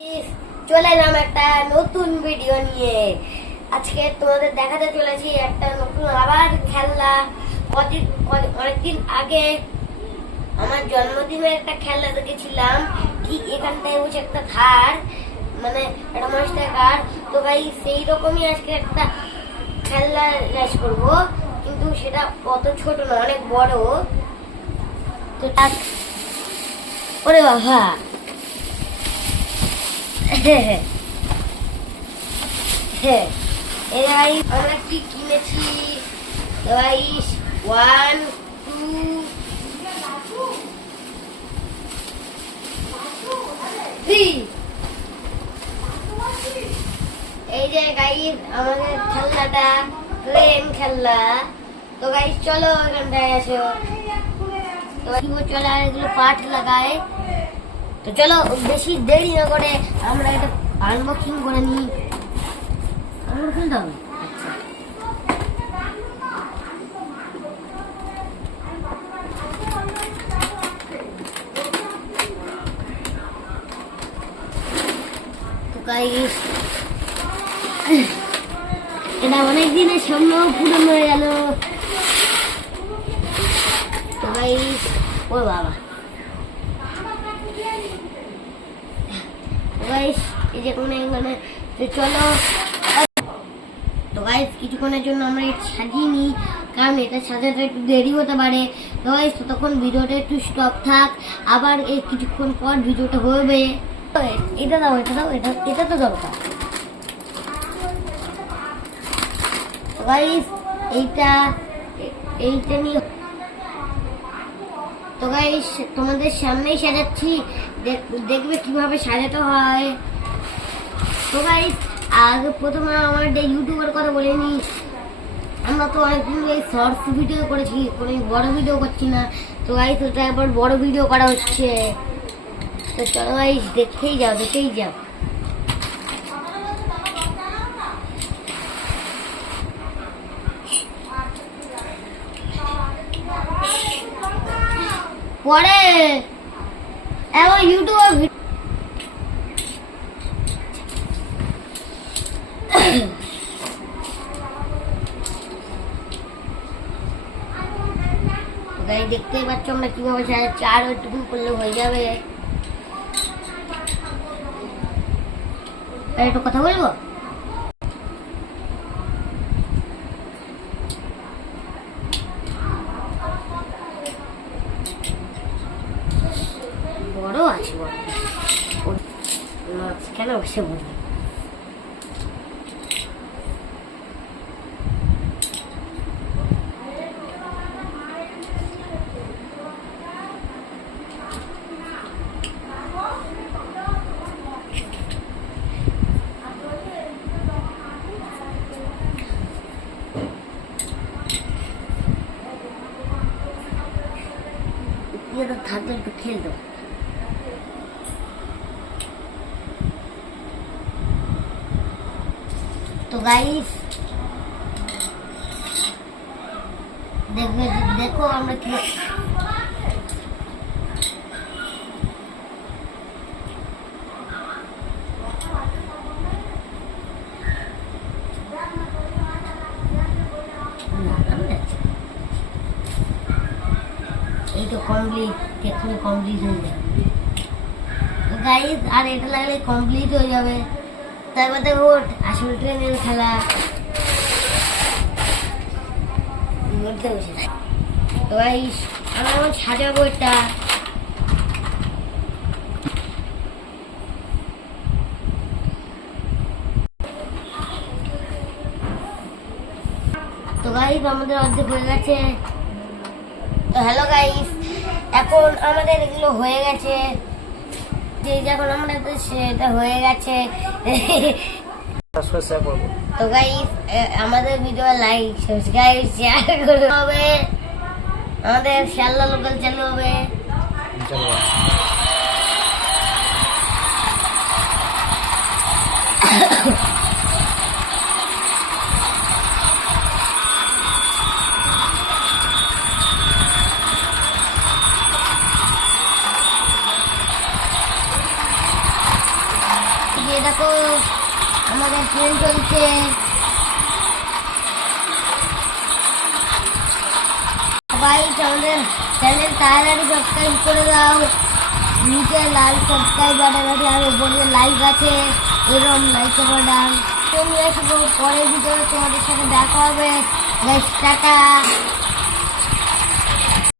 চলে এলাম একটা নতুন ভিডিও নিয়ে। আজকে তোমাদের দেখাতে চলেছি একটা নতুন আবার খেলনা। অনেকদিন আগে আমার জন্মদিনে একটা খেলনা দেখেছিলাম, ঠিক এখানটায় বসে একটা ধার, মানে একটা মাস্টার কার। তো ভাই সেই রকমই আজকে একটা খেলনা রেস করবো, কিন্তু সেটা অত ছোট না, অনেক বড়। তো ওরে বাবা, আমরা কি কিনেছি? 1 2 3। এই যে গাইস আমাদের খেলনাটা ট্রেন খেলনা। তো গাইস চলো এখানটায় আসো। তো চলো আর এগুলো পাট লাগায়। তো চলো বেশি দেরি না করে আমরা এটা আনবক্সিং করে নিই। আমার খুলতে হবে। তো গাইস এটা অনেক দিনের স্বপ্ন পূরণ হয়ে গেল। তো গাইস ও বাবা, গাইস এই যে কোন এখানে। তো চলো, তো গাইস কিছুক্ষণের জন্য আমরা এটা সাজিয়ে নিই, কারণ এটা সাজাতে একটু দেরি হতে পারে। তো গাইস ততক্ষণ ভিডিওটা একটু স্টপ থাক, আবার এই কিছুক্ষণ পর ভিডিওটা হবে। এটা দাও, এটা দাও, এটা তো দরকার। তো গাইস এইটা নিয়ে, তো গাইস তোমাদের সামনেই সাজাচ্ছি, দেখবে কিভাবে সাজাতে হয়। তো গাইস আগে প্রথমে আমার ইউটিউবের কথা বলে নি। আমরা তো অনেকদিন শর্টস ভিডিও করেছি, কোনো বড় ভিডিও করছি না। তো গাইস ওটা আবার বড় ভিডিও করা হচ্ছে। তো চলো গাইস দেখেই যাও। পরে এখন ইউটিউবে দেখতেই পাচ্ছ আমরা কিভাবে সাজাচ্ছি, আর ওইটুকু করলে হয়ে যাবে। একটু কথা বলবো। বড় আছে কেন বসে বলি। থাকলে একটু খেল দাও। তো গাইস দেখো আমরা কি এই তো কমপ্লিট, এখানে কমপ্লিট হয়ে যাবে গাইস। আর এটা লাগলে কমপ্লিট হয়ে যাবে। তারপর দেখো আসল ট্রেনের খেলা মধ্যে বসে। তো গাইস আমরা এখন সাজাবো এটা। তো গাইস আমাদের অর্ধেক হয়ে গেছে। তো হ্যালো গাইস, এখন আমাদের এগুলো হয়ে গেছে। যখন আমরা সেটা হয়ে গেছে, তো গাইস আমাদের ভিডিও লাইক সাবস্ক্রাইব শেয়ার করতে হবে। আমাদের শাল্লা লোকাল চালু হবে। এই দেখো আমাদের ট্রেন চলছে। সবাই আমাদের চ্যানেল তাড়াতাড়ি সাবস্ক্রাইব করে দাও। নিচে লাল সাবস্ক্রাইব বাটন আছে আর উপরে লাইক আছে, এরকম লাইক বাটন। তুমি আসবো পরের ভিডিও, তোমাদের সাথে দেখা হবে। টাটা।